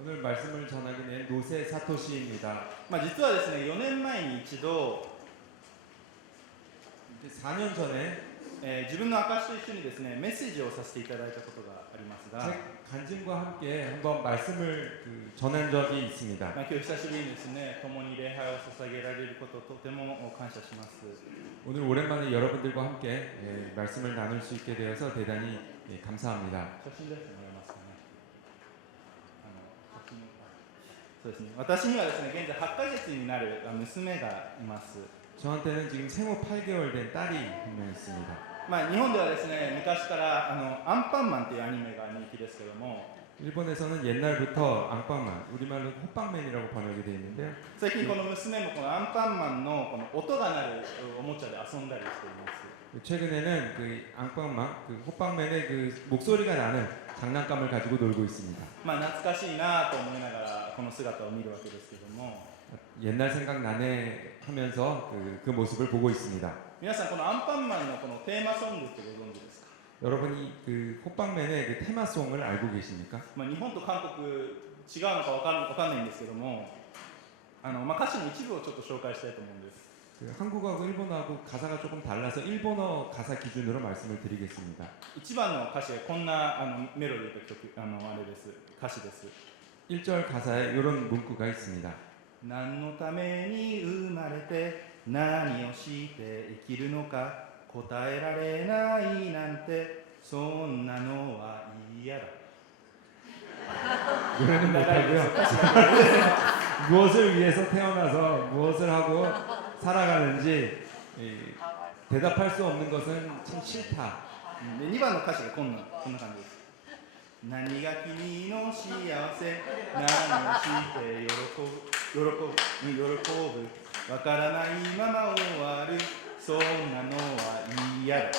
오늘 말씀을 전하게 된 노세 사토시입니다. 実はですね、4年前に一度、4년 전에 自分の証と一緒にですね、メッセージをさせていただいたことがありますが、 제 간증과 함께 한번 말씀을 전한 적이 있습니다. 今日久しぶりにですね、共に礼拝を捧げられることとても感謝します。 오늘 오랜만에 여러분들과 함께 말씀을 나눌 수 있게 되어서 대단히 감사합니다. 写真ですね、もらえますかね。写真そうですね、私にはですね、現在8ヶ月になる娘がいます。 저한테는 지금 생후 8개월 된 딸이 한 명 있습니다. 日本ではですね、昔からアンパンマンというアニメが人気ですけども、 일본에서는 옛날부터 앙빵만, 우리말로 호빵맨이라고 번역이 되어 있는데요. 最近この娘もこのアンパンマンのこの音が鳴るおもちゃで遊んだりしています。 최근에는 그 앙빵만, 그 호빵맨의 그 목소리가 나는 장난감을 가지고 놀고 있습니다. 懐かしいなと思いながらこの姿を見るわけですけども、 옛날 생각나네 하면서 그 모습을 보고 있습니다. 皆さんこのアンパンマンのこのテーマソングってご存知ですか？ 여러분이 그 호빵맨의 그 테마송을 알고 계십니까? 日本と韓国違うのかわかんないんですけども、歌詞の一部をちょっと紹介したいと思うんです。 그 한국어하고 일본어하고 가사가 조금 달라서 일본어 가사 기준으로 말씀을 드리겠습니다. 一番の歌詞はこんなメロディーと曲あれです歌詞です。 1절 가사에 이런 문구가 있습니다. 何のために生まれて何をして生きるのか答えられないなんてそんなのは嫌だ。 노래는 못하고요. 무엇을 위해서 태어나서 무엇을 하고 살아가는지 대답할 수 없는 것은 참 싫다. で2番の歌詞がこんな感じです。何が君の幸せ何をして喜ぶわからないまま終わるそんなのは嫌だ。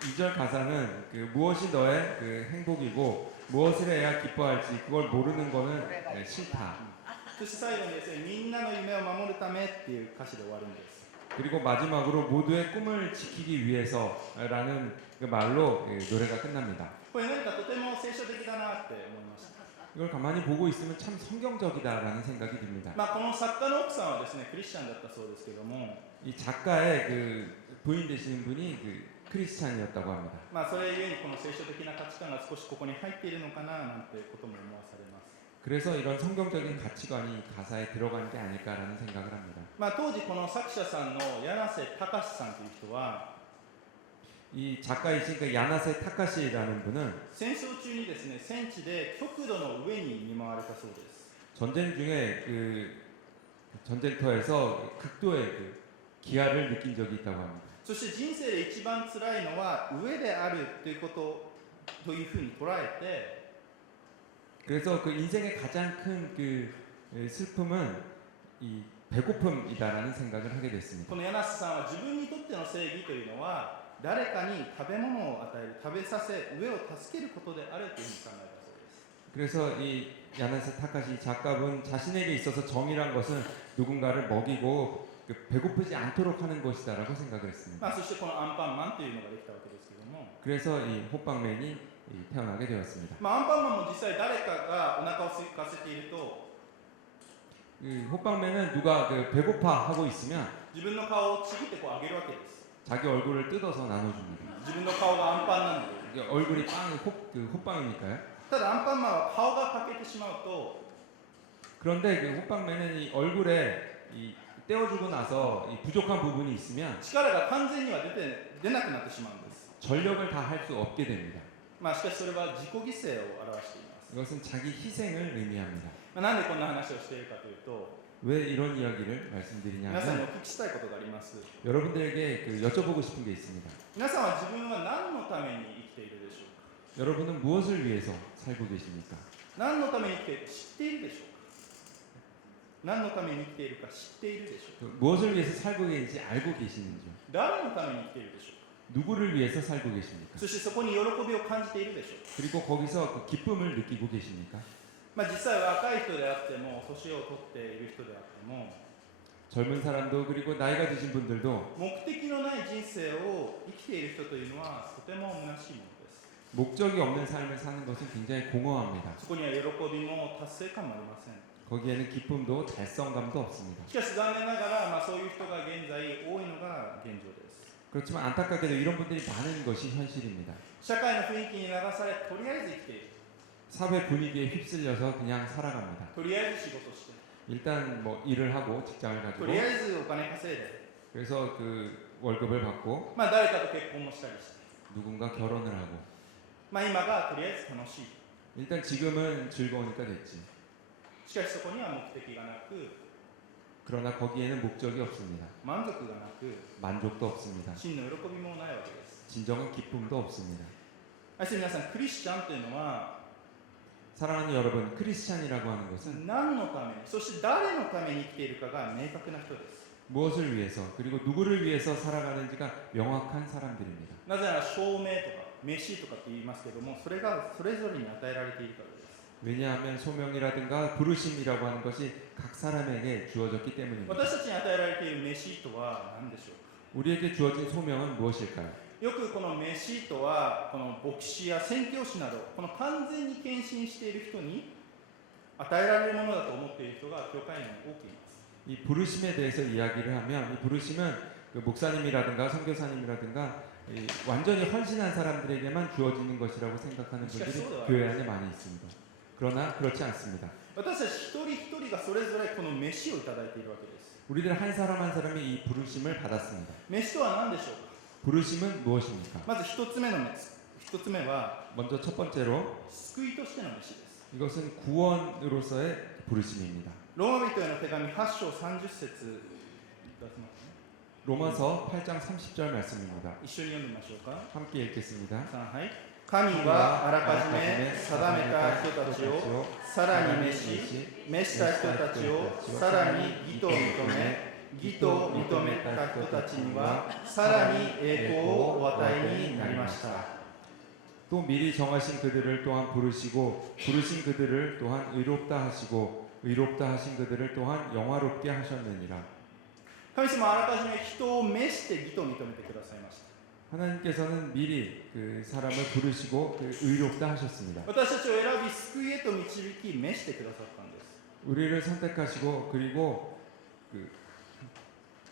2절 가사는 그 무엇이 너의 그 행복이고 무엇을 해야 기뻐할지 그걸 모르는 거는 싫다. そして最後にですね、みんなの夢を守るためっていう歌詞で終わるんです。 그리고 마지막으로 모두의 꿈을 지키기 위해서라는 그 말로 노래가 끝납니다. これ何かとても聖書的だなって思いました。 이걸 가만히 보고 있으면 참 성경적이다라는 생각이 듭니다. この作家の奥さんはですね、クリスチャンだったそうですけども、 이 작가의 그 부인 되시는 분이 그 크리스찬이었다고 합니다. それゆえにこの聖書的な価値観が少しここに入っているのかななんてことも思わされます。 그래서 이런 성경적인 가치관이 가사에 들어간 게 아닐까라는 생각을 합니다. 当時この作者さんの柳瀬隆さんという人は 이 작가이신 그 야나세 타카시라는 분은 戦争中にですね、戦地で極度の上に見舞われたそうです。 전쟁 중에 그 전쟁터에서 극도의 그 기아를 느낀 적이 있다고 합니다. そして人生で一番辛いのは上であるということというふうに捉えて、 그래서 그 인생의 가장 큰 그 슬픔은 이 배고픔이다라는 생각을 하게 됐습니다. この柳瀬さんは自分にとっての正義というのは誰かに食べ物を与える、食べさせ、上を助けることであるというふうに考えたそうです。 그래서 이 야나세 타카시 작가분 자신에게 있어서 정의란 것은 누군가를 먹이고 그 배고프지 않도록 하는 것이다라고 생각을 했습니다. そしてこのアンパンマンというのができたわけですけども、 그래서 이 호빵맨이 태어나게 되었습니다. アンパンマンも実際誰かがお腹を空かせていると 그 호빵맨은 누가 그 배고파 하고 있으면 自分の顔をちぎってこう上げるわけです。 자기 얼굴을 뜯어서 나눠줍니다. 自分の顔がアンパンなので。 이게 얼굴이 그 호빵이니까요. ただアンパンマンは顔が欠けてしまうと 그런데 그 호빵맨은 이 얼굴에 이 떼어주고 나서 이 부족한 부분이 있으면 力が完全には出なくなってしまうんです。 전력을 다 할 수 없게 됩니다. しかしそれは自己犠牲を表しています。 이것은 자기 희생을 의미합니다. なんでこんな話をしているかというと、 왜 이런 이야기를 皆さんにお 말씀드리냐면 聞きしたいことがあります。 여러분들에게 그 여쭤보고 싶은 게 있습니다. 皆さんは自分は何のために生きているでしょうか？ 여러분은 무엇을 위해서 살고 계십니까? 何のために生きているか知っているでしょうか？何のために生きているか知っているでしょうか？ 무엇을 위해서 살고 계신지 알고 계시는지요? 誰のために生きているでしょうか？ 누구를 위해서 살고 계십니까? そしてそこに喜びを感じているでしょうか？ 그리고 거기서 그 기쁨을 느끼고 계십니까? 実際若い人であっても年を取っている人であっても 젊은 사람도 그리고 나이가 드신 분들도 目的のない人生を生きている人というのはとても虚しいものです。 목적이 없는 삶을 사는 것은 굉장히 공허합니다. そこには喜びも達成感もありません。 거기에는 기쁨도 달성감도 없습니다. しかし残念ながら、そういう人が現在多いのが現状です。 그렇지만 안타깝게도 이런 분들이 많은 것이 현실입니다. 社会の雰囲気に流され、とりあえず生きている、 사회 분위기에 휩쓸려서 그냥 살아갑니다. とりあえず仕事して、 일단 뭐 일을 하고 직장을 と 가지고 りあえずお金稼いで、 그래서 그 월급을 받고 誰かと結婚もしたりして、 누군가 결혼을 하고 今がとりあえず楽しい。 일단 지금은 즐거우니까 됐지. しかしそこには目的がなく、 그러나 거기에는 목적이 없습니다. 満足がなく、 만족도 없습니다. 真の喜びもないわけです。 진정한 기쁨도 없습니다. 愛する皆さん、クリスチャンというのは 사랑하는 여러분, 크리스찬이라고 하는 것은 何のために、そして誰のために生きているかが明確な人です。 무엇을 위해서 그리고 누구를 위해서 살아가는지가 명확한 사람들입니다. なぜなら証明とか飯とかって言いますけども、それがそれぞれに与えられているからです。 왜냐하면 소명이라든가 부르심이라고 하는 것이 각 사람에게 주어졌기 때문입니다. 私たちに与えられている飯とは何でしょうか。 우리에게 주어진 소명은 무엇일까요? よくこの飯とは、この牧師や宣教師など、この完全に献身している人に与えられるものだと思っている人が教会に多くいます。 이 부르심에 대해서 이야기를 하면 이 부르심은 그 목사님이라든가 선교사님이라든가 이 완전히 헌신한 사람들에게만 주어지는 것이라고 생각하는 분들이 교회 안에 많이 있습니다. 그러나 그렇지 않습니다. 私たち一人一人がそれぞれこの飯をいただいているわけです。 우리들 한 사람 한 사람이 이 부르심을 받았습니다. 飯とは何でしょうか。 부르심은 무엇입니까? まず一つ目は 먼저 첫 번째로 救いとしての飯です。 이것은 구원으로서의 부르심입니다. ローマ人への手紙8章30節出せますね。 로마서 8장 30절 말씀입니다. 一緒に読んでみましょうか。 함께 읽겠습니다. はい。神はあらかじめ定めた人たちをさらに召した人たちをさらに義と認め、義と認めた人たちにはさらに栄光をお与えになりました。 또 미리 정하신 그들을 또한 부르시고 부르신 그들을 또한 의롭다 하시고 의롭다 하신 그들을 또한 영화롭게 하셨느니라. 神様はあらかじめ人を召して義と認めてくださいました。 하나님께서는 미리 그 사람을 부르시고 그 의롭다 하셨습니다. 私たちを選び救いへと導き召してくださったんです。 우리를 선택하시고 그리고 그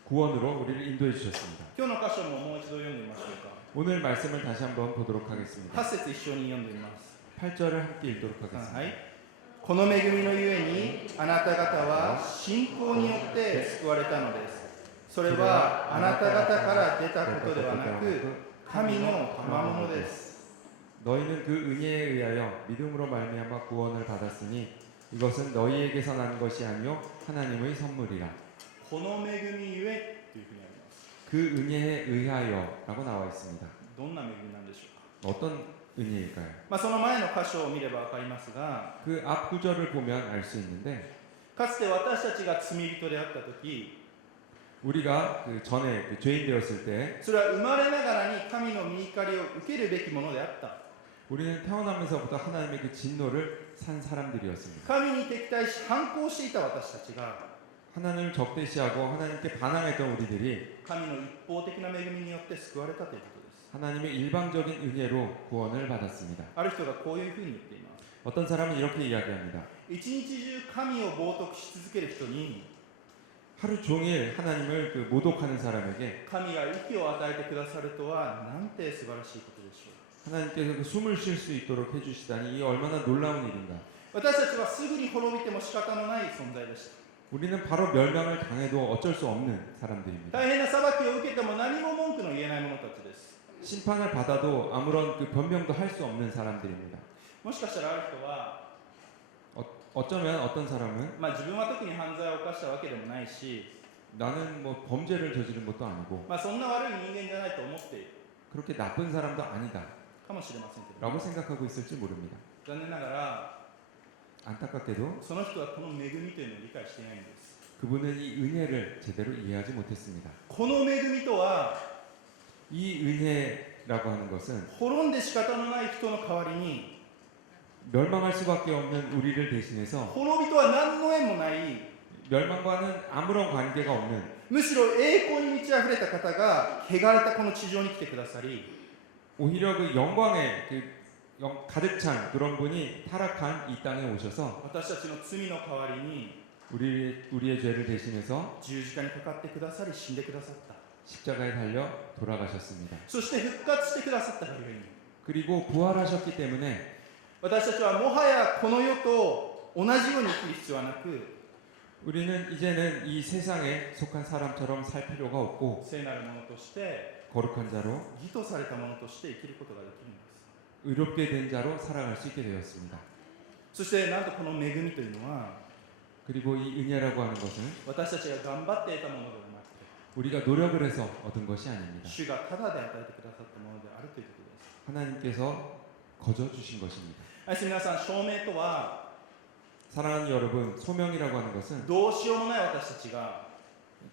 구원으로 우리를 인도해 주셨습니다. 今日の箇所ももう一度読んでみましょうか。 오늘 말씀을 다시 한번 보도록 하겠습니다. 8節一緒に読んでみます。 8절을 함께 읽도록 하겠습니다. はい。この恵みのゆえにあなた方は信仰によって救われたのです。それはあなた方から出たことではなく神の賜物です。 너희는 그 은혜에 의하여 믿음으로 말미암아 구원을 받았으니 이것은 너희에게서 난 것이 아니요 하나님의 선물이라. この恵みゆえというふうにあります。 그 은혜에 의하여라고 나와 있습니다. どんな恵みなんでしょうか。 어떤 은혜일까요? その前の箇所を見ればわかりますが、 그 앞 구절을 보면 알 수 있는데 かつて私たちが罪人であった時、 우리가 그 전에 그 죄인 되었을 때 それは生まれながらに神の御怒りを受けるべきものであった。 우리는 태어나면서부터 하나님의 그 진노를 산 사람들이었습니다. 神に敵対し反抗していた私たちが 하나님을 적대시하고 하나님께 반항했던 우리들이 神の一方的な恵みによって救われたということです。 하나님의 일방적인 은혜로 구원을 받았습니다. ある人がこういうふうに言っています。 어떤 사람은 이렇게 이야기합니다. 一日中神を冒涜し続ける人に 하루 종일 하나님을 그 모독하는 사람에게 神が息を与えてくださるとはなんて素晴らしいことでしょう。 하나님께서 그 숨을 쉴 수 있도록 해주시다니 이 얼마나 놀라운 일인가. 私たちはすぐに滅びても仕方のない存在でした。 우리는 바로 멸망을 당해도 어쩔 수 없는 사람들입니다. 大変な裁きを受けても何も文句の言えない者たちです。 심판을 받아도 아무런 그 변명도 할 수 없는 사람들입니다. もしかしたらある人は、 어쩌면 어떤 사람은 自分は特に犯罪を犯したわけでもないし、 나는 뭐 범죄를 저지른 것도 아니고 そんな悪い人間じゃないと思っている 그렇게 나쁜 사람도 아니다 かもしれませんけど、 라고 생각하고 있을지 모릅니다. 残念ながら 안타깝게도 その人はこの恵みというのを理解していないんです。 그분은 이 은혜를 제대로 이해하지 못했습니다. この恵みとは 이 은혜라고 하는 것은 滅んで仕方のない人の代わりに 멸망할 수밖에 없는 우리를 대신해서 滅びとは何の縁もない 멸망과는 아무런 관계가 없는 むしろ栄光に満ち溢れた方が汚れたこの地上に来てくださり 오히려 그 영광의 그 가득 찬 그런 분이 타락한 이 땅에 오셔서 私たちの罪の代わりに 우리의 죄를 대신해서 十字架にかかってくださり死んでくださった。 십자가에 달려 돌아가셨습니다. そして復活してくださったがゆえに 그리고 부활하셨기 때문에 私たちはもはやこの世と同じように生きる必要はなく 우리는 이제는 이 세상에 속한 사람처럼 살 필요가 없고 聖なるものとして 거룩한 자로 義とされたものとして生きることができるんです。 의롭게 된 자로 살아갈 수 있게 되었습니다. そしてなんとこの恵みというのは 그리고 이 은혜라고 하는 것은 私たちが頑張って得たものではなくて 우리가 노력을 해서 얻은 것이 아닙니다. 主がただで与えてくださったものであるということです。 하나님께서 거저 주신 것입니다. 愛する皆さん、証明とは 사랑하는 여러분, 소명이라고 하는 것은 どうしようもない私たちが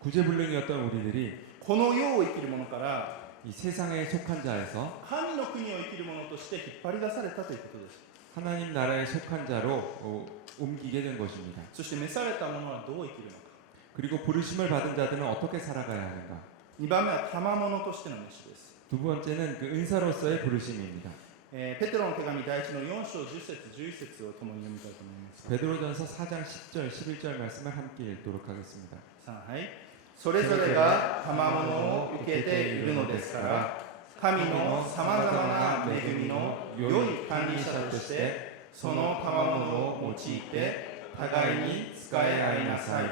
구제불능이었던 우리들이 この世を生きるものから 이 세상에 속한 자에서 神の国を生きるものとして引っ張り出されたということです。 하나님 나라에 속한 자로 옮기게 된 것입니다. そして召された者はどう生きるのか。 그리고 부르심을 받은 자들은 어떻게 살아가야 하는가? 2番目は賜物としての召しです。 두 번째는 그 은사로서의 부르심입니다. ペテロの手紙第1の4章10節11節を共に読みたいと思います。 베드로전서 4장 10절 11절 말씀을 함께 읽도록 하겠습니다. はい。それぞれが賜物を受けているのですから、神のさまざまな恵みの良い管理者としてその賜物を用いて互いに使い合いなさい。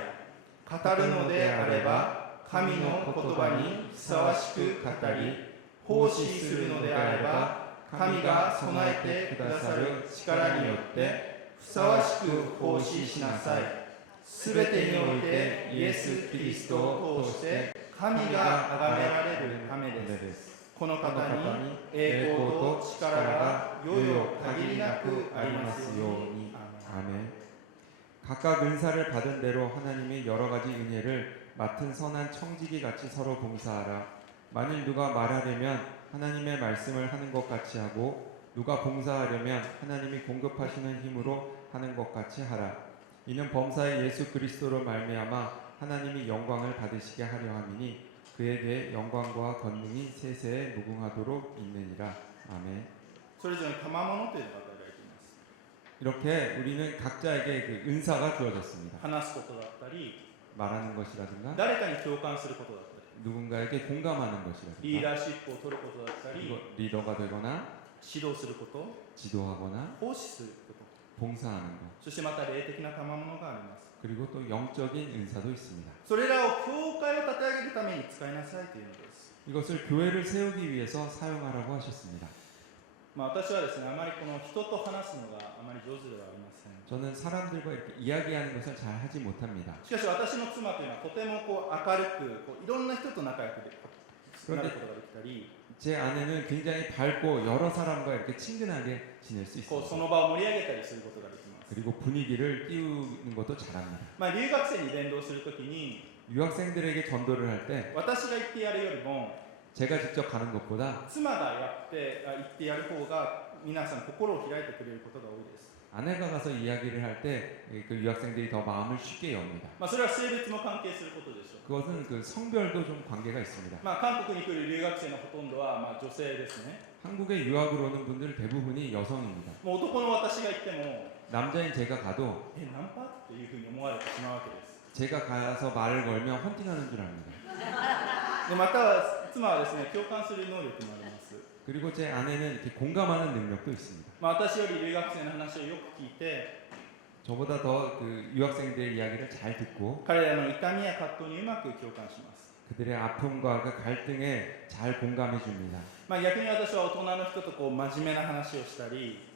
語るのであれば神の言葉にふさわしく語り、奉仕するのであれば神が備えてくださる力によってふさわしく奉仕しなさい。すべてにおいてイエス・キリストを通して神が崇められるためです。この方に栄光と力が世々限りなくありますように。 아멘. 각각 은사를 받은 대로 하나님의 여러 가지 은혜를 맡은 선한 청지기 같이 서로 봉사하라. 만일 누가 말하려면 하나님의 말씀을 하는 것 같이 하고 누가 봉사하려면 하나님이 공급하시는 힘으로 하는 것 같이 하라. 이는 범사의 예수 그리스도로 말미암아 하나님이 영광을 받으시게 하려 함이니 그에게 영광과 권능이 세세에 무궁하도록 있느니라. 아멘. それぞれに賜物というのが与えられています。 이렇게 우리는 각자에게 그 은사가 주어졌습니다. 話すことだったり、 말하는 것이라든가 誰かに共感することだったり、 누군가에게 공감하는 リー 것이라든가 ダーシップを取ることだったり、 그리고 리더가 되거나 指導すること、 지도하거나 奉仕すること、 봉사하는 것 そしてまた霊的な賜物があります。 그리고 또 영적인 은사도 있습니다. それらを教会を立て上げるために使いなさいというのです。 이것을 교회를 세우기 위해서 사용하라고 하셨습니다. 私はですね、あまりこの人と話すのがあまり上手ではありません。 저는 사람들과 이렇게 이야기하는 것을 잘 하지 못합니다. しかし私の妻というのはとてもこう明るくいろんな人と仲良くなることができたり、 제 아내는 굉장히 밝고 여러 사람과 이렇게 친근하게 지낼 수 こう 있습니다. その場を盛り上げたりすることができます。 그리고 분위기를 띄우는 것도 잘합니다. 留学生に伝道するときに 유학생들에게 전도를 할 때 私が言ってやるよりも 제가 직접 가는 것보다 妻が言ってやる方が皆さん心を開いてくれることが多いです。 아내가 가서 이야기를 할 때 그 유학생들이 더 마음을 쉽게 엽니다. それは性別も関係することでしょう。 그것은 그 성별도 좀 관계가 있습니다. 韓国に来る留学生のほとんどは女性ですね。 한국에 유학을 오는 분들 대부분이 여성입니다. もう男の私が行っても 남자인 제가 가도 ナンパっていうふうに思われてしまうわけです。 제가 가서 말을 걸면 헌팅하는 줄 압니다. でまたは妻はですね、共感する能力もあります。 그리고 제 아내는 이렇게 공감하는 능력도 있습니다. 私より留学生の話をよく聞いて、 저보다 더 그 유학생들의 이야기를 잘 듣고 彼らの痛みや葛藤にうまく共感します。 그들의 아픔과 그 갈등에 잘 공감해 줍니다. 逆に私は大人の人とこう真面目な話をしたり、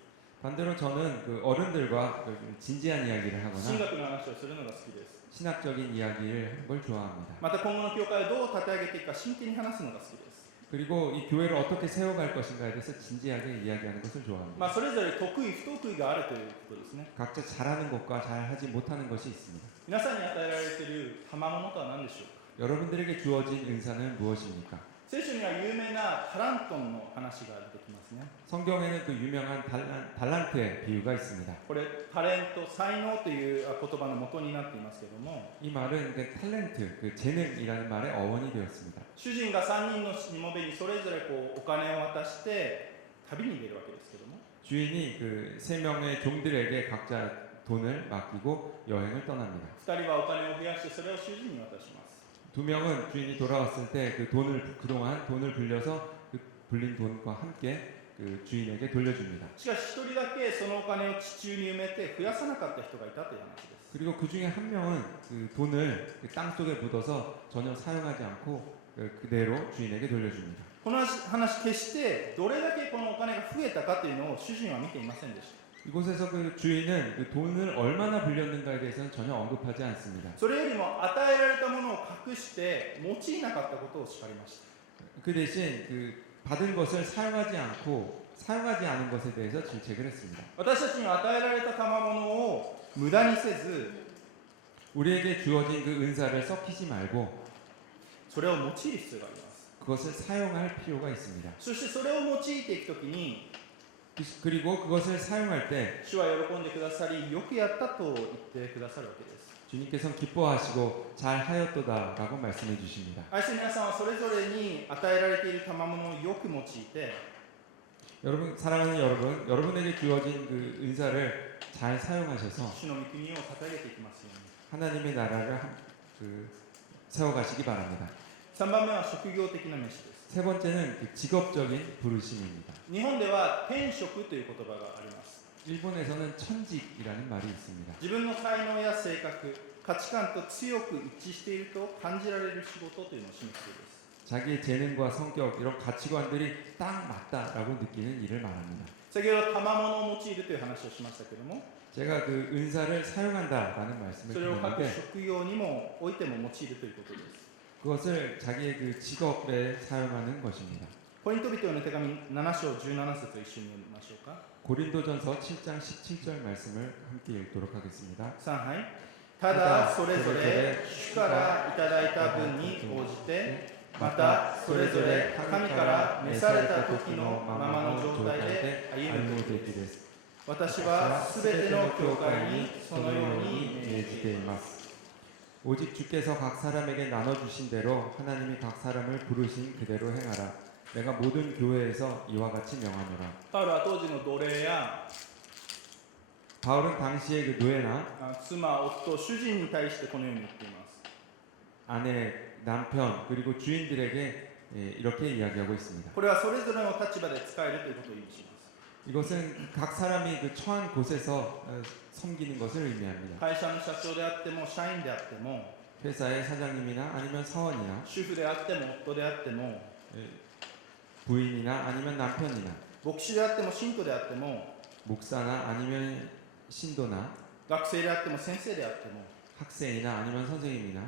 반대로 저는 그 어른들과 그 진지한 이야기를 神 하거나 学の話をするのが好きです。 신학적인 이야기를 하는 걸 좋아합니다. また今後の教会をどう立て上げていくか真剣に話すのが好きです。 그리고 이 교회를 어떻게 세워갈 것인가에 대해서 진지하게 이야기하는 것을 좋아합니다. それぞれ得意不得意があるということですね。 각자 잘하는 것과 잘하지 못하는 것이 있습니다. 皆さんに与えられている賜物とは何でしょうか。 여러분들에게 주어진 은사는 무엇입니까? 聖書には有名なタラントンの話が出てきますね。 성경에는 그 유명한 달란트의 비유가 있습니다. これタレント、才能という言葉の元になっていますけれども、 이 말은 그 탤런트, 그 재능이라는 말의 어원이 되었습니다. 主人が3人のしもべにそれぞれこうお金を渡して旅に出るわけですけども、 주인이 그 세 명의 종들에게 각자 돈을 맡기고 여행을 떠납니다. 2人はお金を増やしてそれを主人に渡します。 두 명은 주인이 돌아왔을 때 그 돈을 그동안 돈을 빌려서 그 빌린 돈과 함께 그 주인에게 돌려줍니다. しかし1人だけそのお金を地中に埋めて増やさなかった人がいたという話です。 그리고 그 중에 한 명은 그 돈을 그 땅 속에 묻어서 전혀 사용하지 않고 그대로 주인에게 돌려줍니다. この話決してどれだけこのお金が増えたかというのを主人は見ていませんでした。 이곳에서 그 주인은 그 돈을 얼마나 빌렸는가에 대해서는 전혀 언급하지 않습니다. それよりも与えられたものを隠して用いなかったことを叱りました。 그 대신 그 받은 것을 사용하지 않고 사용하지 않은 것에 대해서 질책을 했습니다. 私たちに与えられた賜物を無駄にせず 우리에게 주어진 그 은사를 썩히지 말고 それを用いる必要があります。 그것을 사용할 필요가 있습니다. そしてそれを用いていくときに 그리고 그것을 사용할 때 主は喜んでくださりよくやったと言ってくださるわけです。 주님께서는 기뻐하시고 잘 하였도다라고 말씀해 주십니다. 愛する皆さんはそれぞれに与えられている賜物をよく用いて 여러분 사랑하는 여러분, 여러분에게 주어진 그 은사를 잘 사용하셔서 主の御国を捧げていきますように。 하나님의 나라를 세워가시기 바랍니다. 3番目は職業的な召しです。 세 번째는 그 직업적인 부르심입니다. 日本では天職という言葉があります。 일본에서는 천직이라는 말이 있습니다. 自分の才能や性格、価値観と強く一致していると感じられる仕事というのを示しています。 자기의 재능과 성격 이런 가치관들이 딱 맞다라고 느끼는 일을 말합니다. 先ほど賜物を用いるという話をしましたけれども、 제가 그 은사를 사용한다라는 말씀을 それを各 드렸는데 職業にもおいても用いるということです。 그것을 자기의 그 직업에 사용하는 것입니다. コリント人への手紙7章17節を一緒に読みましょうか。 고린도전서 7장 17절 말씀을 함께 읽도록 하겠습니다. 3杯ただそれぞれ主からいただいた分に応じてまたそれぞれ神から召された時のままの状態で歩むべきです。私はすべての教会にそのように命じています。 오직 주께서 각 사람에게 나눠주신 대로 하나님이 각 사람을 부르신 그대로 행하라. 내가 모든 교회에서 이와 같이 명하노라. パウロは当時の奴隷や 바울은 당시의 그 노예나 妻、夫、主人に対してこのように言っています。 아내, 남편 그리고 주인들에게 이렇게 이야기하고 있습니다. これはそれぞれの立場で使えるということを意味します。 이것은 각 사람이 그 처한 곳에서 섬기는 것을 의미합니다. 会社の社長であっても社員であっても 회사의 사장님이나 아니면 사원이나 主婦であっても夫であっても 부인이나 아니면 남편이나 牧師であっても信徒であっても 목사나 아니면 신도나 学生であっても先生であっても 학생이나 아니면 선생님이나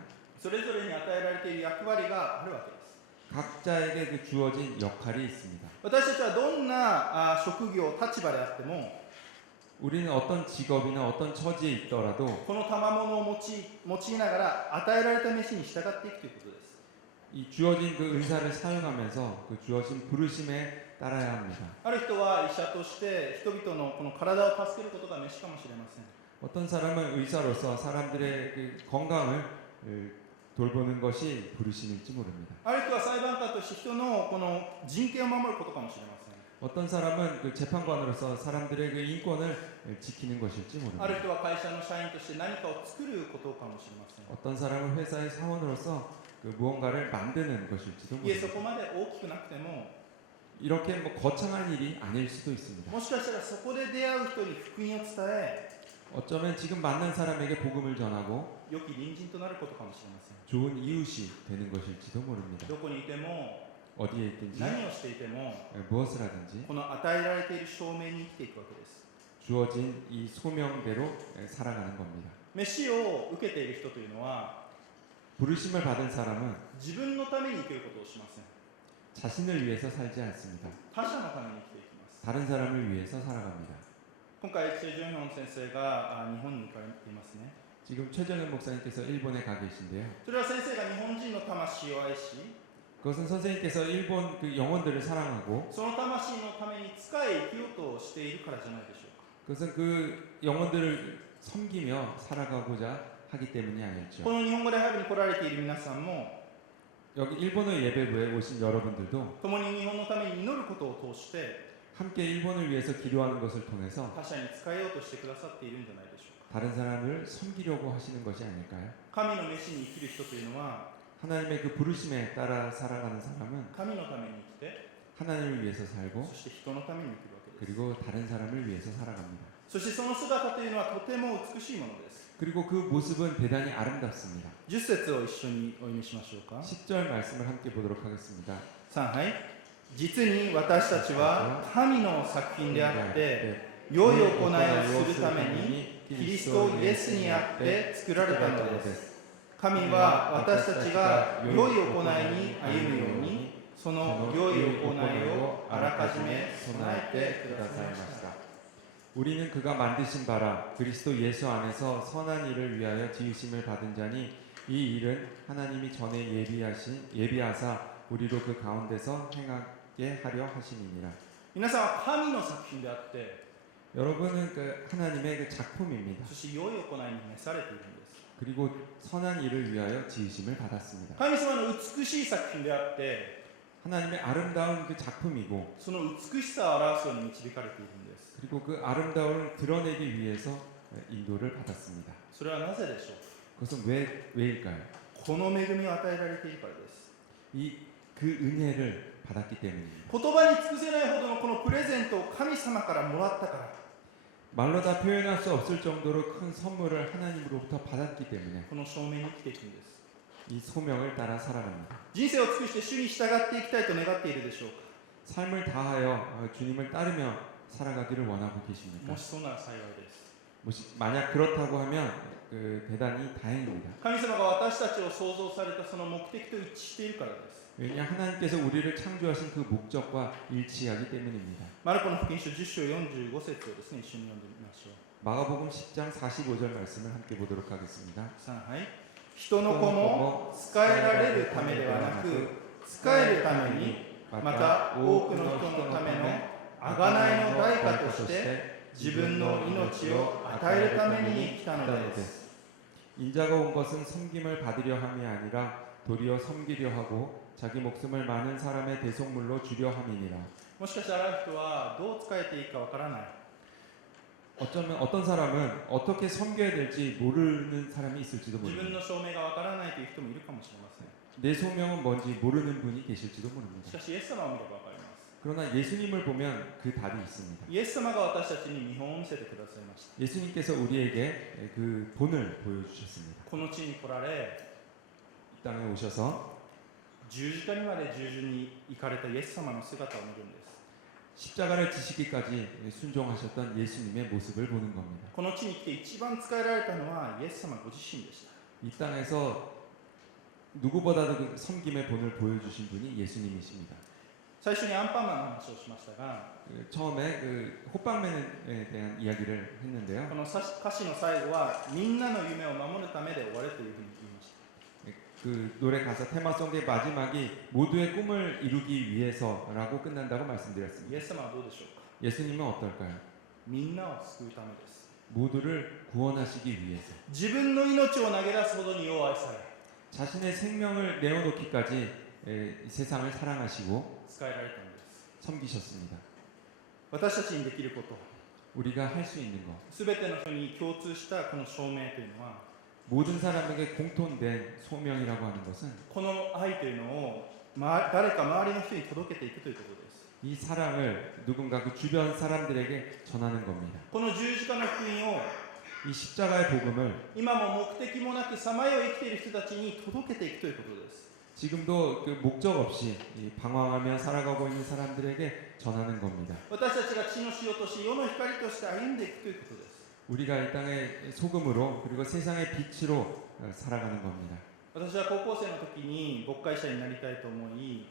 それぞれに与えられている役割があるわけです。 각자에게 그 주어진 역할이 있습니다. 私たちはどんな職業、立場であっても 우리는 어떤 직업이나 어떤 처지에 있더라도 この賜物を用いながら与えられた飯に従っていくということです。 이 주어진 그 은사를 사용하면서 그 주어진 부르심에 따라야 합니다. ある人は医者として人々のこの体を助けることが飯かもしれません。 어떤 사람은 의사로서 사람들의 그 건강을 돌보는 것이 부르심일지 모릅니다. ある人は裁判官として人のこの人権を守ることかもしれません。 어떤 사람은 그 재판관으로서 사람들의 그 인권을 지키는 것일지 ある 모릅니다. 人は会社の社員として何かを作ることかもしれません。 어떤 사람은 회사의 사원으로서 그 무언가를 만드는 것일지도 いえ、そ 모릅니다. こまで大きくなくても 이렇게 뭐 거창한 일이 아닐 수도 있습니다. もしかしたらそこで出会う人に福音を伝え 어쩌면 지금 만난 사람에게 복음을 전하고 良き隣人となることかもしれません。 좋은 이웃이 되는 것일지도 모릅니다. どこにいても 어디에 있든지 何をしていても 무엇을 하든지 この与えられている証明に生きていくわけです。 주어진 이 소명대로 살아가는 겁니다. 飯を受けている人というのは 부르심을 받은 사람은 自分のために生きることをしません。 자신을 위해서 살지 않습니다. 他者のために生きていきます。 다른 사람을 위해서 살아갑니다. 今回、チェ・ジョンヒョン先生が日本に行かれていますね。 지금 최정현 목사님께서 일본에 가 계신데요. それは先生が日本人の魂を愛し、 그것은 선생님께서 일본 그 영혼들을 사랑하고 その魂のために仕え生きようとしているからじゃないでしょうか。 그것은 그 영혼들을 섬기며 살아가고자 하기 때문이 아닐죠. この日本語礼拝部に来られている皆さんも 여기 일본어 예배부에 오신 여러분들도 共に日本のために祈ることを通して 함께 일본을 위해서 기도하는 것을 통해서 他者に仕えようとしてくださっているんじゃないでしょうか。 다른 사람을 섬기려고 하시는 것이 아닐까요? 神の召しに生きる人というのは 하나님의 그 부르심에 따라 살아가는 사람은 神のために生きて 하나님을 위해서 살고 そして人のために生きるわけです。 그리고 다른 사람을 위해서 살아갑니다. そしてその姿というのはとても美しいものです。 그리고 그 모습은 대단히 아름답습니다. 10節を一緒にお読みしましょうか。 10절 말씀을 함께 보도록 하겠습니다. 3、はい。実に私たちは神の作品であって良い行いをするためにキリストイエスにあって作られたのです。神は私たちが良い行いに歩むようにその良い行いをあらかじめ備えてくださいました。 우리는 그가 만드신 바라 그리스도 예수 안에서 선한 일을 위하여 지으심을 받은 자니 이 일은 하나님이 전에 예비하사 우리로 그 가운데서 행하게 하려 하심이니라. 皆さんは神の作品であって 여러분은 그 하나님의 그 작품입니다. そして良い行いに召されているんです。 그리고 선한 일을 위하여 지으심을 받았습니다. 神様の美しい作品であって 하나님의 아름다운 그 작품이고 その美しさを表すように導かれているんです。 그리고 그 아름다움을 드러내기 위해서 인도를 받았습니다. それはなぜでしょう。 그것은 왜일까요? この恵みを与えられているからです。 그 은혜를 받았기 때문입니다. 言葉に尽くせないほどのこのプレゼントを神様からもらったから 말로 다 표현할 수 없을 정도로 큰 선물을 하나님으로부터 받았기 때문에 この証明に生きていくんです。 이 소명을 따라 살아갑니다. 人生を尽くして主に従っていきたいと願っているでしょうか。 삶을 다하여 주님을 따르며 살아가기를 원하고 계십니까? もしそうなら幸いです。 만약 그렇다고 하면 대단히 다행입니다. 神様が私たちを創造されたその目的と一致しているからです。 왜냐 하나님께서 우리를 창조하신 그 목적과 일치하기 때문입니다. マルコの福音書10章45節をですね、一緒に読んでみましょう。 마가복음 10장 45절 말씀을 함께 보도록 하겠습니다. 3、はい。人の子も仕えられるためではなく仕えるためにまた多くの人のための贖いの代価として自分の命を与えるために来たのです。 인자가 온 것은 섬김을 받으려 함이 아니라 도리어 섬기려 하고 자기 목숨을 많은 사람의 대속물로 주려 함이니라. もしかしたらある人はどう仕えていいかわからない。 어쩌면 어떤 사람은 어떻게 섬겨야 될지 모르는 사람이 있을지도 自分 모릅니다. の証明がわからないという人もいるかもしれません。 내 소명은 뭔지 모르는 분이 계실지도 し 모릅니다. かしイエス様を見ればわかります。 그러나 예수님을 보면 그 답이 있습니다. イエス様が私たちに見本を見せてくださいました。 예수님께서 우리에게 그 본을 보여주셨습니다. この地に来られ 이 땅에 오셔서 十字架にまで従順に行かれたイエス様の姿を見るんです。 십자가를 지시기까지 순종하셨던 예수님의 모습을 보는 겁니다. この地に来て一番仕えられたのはイエス様ご自身でした。 이 땅에서 누구보다도 그 섬김의 본을 보여주신 분이 예수님이십니다. 最初にアンパンマンの話をしましたが、 처음에 그 호빵맨에 대한 이야기를 했는데요. この歌詞の最後はみんなの夢を守るためで終われというふうに言いました。 그 노래 가사 테마송의 마지막이 모두의 꿈을 이루기 위해서라고 끝난다고 말씀드렸습니다. イエス様はどうでしょうか。 예수님은 어떨까요? みんなを救うためです。 모두를 구원하시기 위해서 自分の命を投げ出すほどによう愛され 자신의 생명을 내어놓기까지 세상을 사랑하시고 仕えられたんです。 섬기셨습니다. 私たちにできること、 우리가 할 수 있는 것, すべての人に共通したこの証明というのは、 모든 사람에게 공통된 소명이라고 하는 것은 この愛というのを、誰か周りの人に届けていくということです。 이 사랑을 누군가 그 주변 사람들에게 전하는 겁니다. この十字架の福音を 이 십자가의 복음을 今も目的もなくさまよい生きている人たちに届けていくということです。 지금도 그 목적 없이 방황하며 살아가고 있는 사람들에게 전하는 겁니다. 私たちが地の塩とし世の光として歩んでいくということです。 우리가 이 땅의 소금으로 그리고 세상의 빛으로 살아가는 겁니다. 私は高校生の時に牧会者になりたいと思い、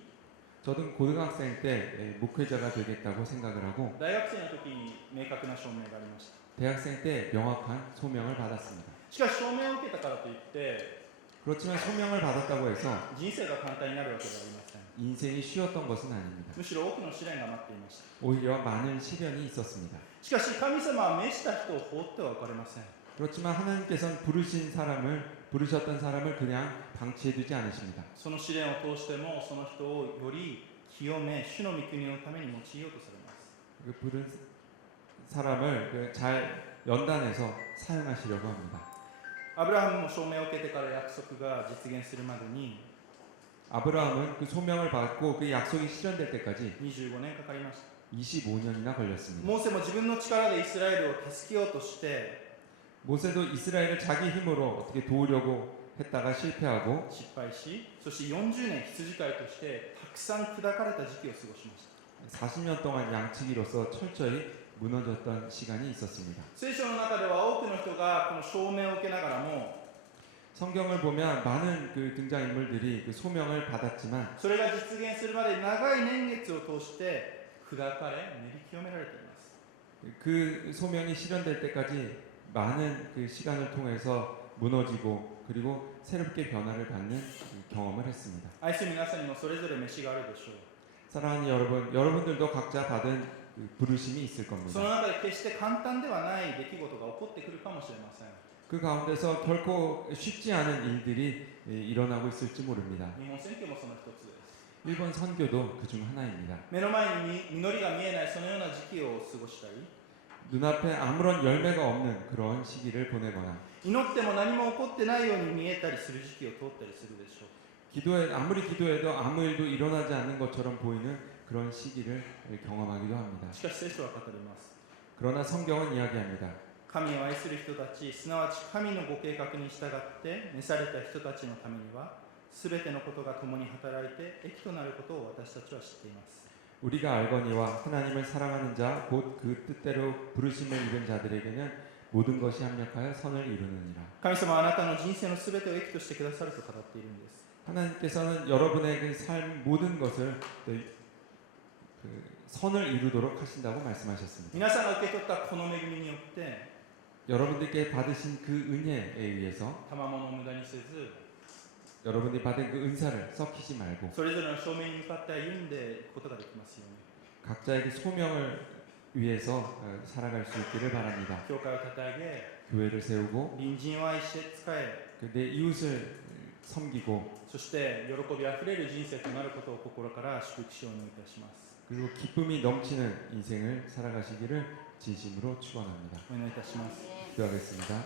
저도 고등학생 때 목회자가 되겠다고 생각을 하고 大学生の時に明確な証明がありました。 대학생 때 명확한 소명을 받았습니다. しかし証明を受けたからといって 그렇지만 소명을 받았다고 해서 人生が簡単になるわけではありません。 인생이 쉬웠던 것은 아닙니다. むしろ多くの試練が待っていました。 오히려 많은 시련이 있었습니다. しかし神様は召した人を放ってはおかれません。 그렇지만 하나님께서는 부르셨던 사람을 그냥 방치해두지 않으십니다. その試練を通してもその人をより清め、主の御国のために用いようとされます。그 부른 사람을 잘 연단해서 사용하시려고 합니다. アブラハムも証明を受けてから約束が実現するまでに 아브라함은 그 소명을 받고 그 약속이 실현될 때까지 25年かかりました。 25년이나 걸렸습니다. モーセも自分の力でイスラエルを助けようとして 모세도 이스라엘을 자기 힘으로 어떻게 도우려고 했다가 실패하고 失敗し、そして40年羊飼いとしてたくさん砕かれた時期を過ごしました。 40년 동안 양치기로서 철저히 무너졌던 시간이 있었습니다. 聖書の中では多くの人がこの証明を受けながらも 성경을 보면 많은 그 등장인물들이 그 소명을 받았지만 それが実現するまで長い年月を通して砕かれ練り清められています。 그 소명이 실현될 때까지 많은 그 시간을 통해서 무너지고 그리고 새롭게 변화를 받는 그 경험을 했습니다. 愛する皆さんにもそれぞれ召しがあるでしょう。 사랑하는 여러분, 여러분들도 각자 받은 그 부르심이 있을 その 겁니다. 中で決して簡単ではない出来事が起こってくるかもしれません。 그 가운데서 결코 쉽지 않은 일들이 일어나고 있을지 모릅니다. 日本選挙もその一つです。 일본 선교도 그중 하나입니다. 目の前に実りが見えないそのような時期を過ごしたり、 눈앞에 아무런 열매가 없는 그런 시기를 보내거나 祈っても何も起こってないように見えたりする時期を通ったりするでしょう。 아무리 기도해도 아무 일도 일어나지 않는 것처럼 보이는 그런 시기를 경험하기도 합니다. しかし聖書は語ります。 그러나 성경은 이야기합니다. 神を愛する人たち、すなわち神のご計画に従って召された人たちのためには、すべてのことが共に働いて益となることを私たちは知っています。 우리가 알거니와 하나님을 사랑하는 자 곧 그 뜻대로 부르심을 입은 자들에게는 모든 것이 합력하여 선을 이루느니라. 神様はあなたの人生のすべてを益としてくださると語っているんです。 하나님께서는 여러분의 그 삶 모든 것을 그 선을 이루도록 하신다고 말씀하셨습니다. 皆さんが受け取ったこの恵みによって、 여러분들께 받으신 그 은혜에 의해서 賜物を無駄にせず、 여러분들이 받은 그 은사를 썩히지 말고 それぞれの証明に向かって歩んでいくことができますように。 각자의 그 소명을 위해서 살아갈 수 있기를 바랍니다. 教会を立て上げ、 교회를 세우고 隣人を愛して仕え、 내 이웃을 섬기고 そして喜びあふれる人生となることを心から祝福しようにいたします。 그리고 기쁨이 넘치는 인생을 살아가시기를 진심으로 축원합니다. お願いいたします。 기도하겠습니다.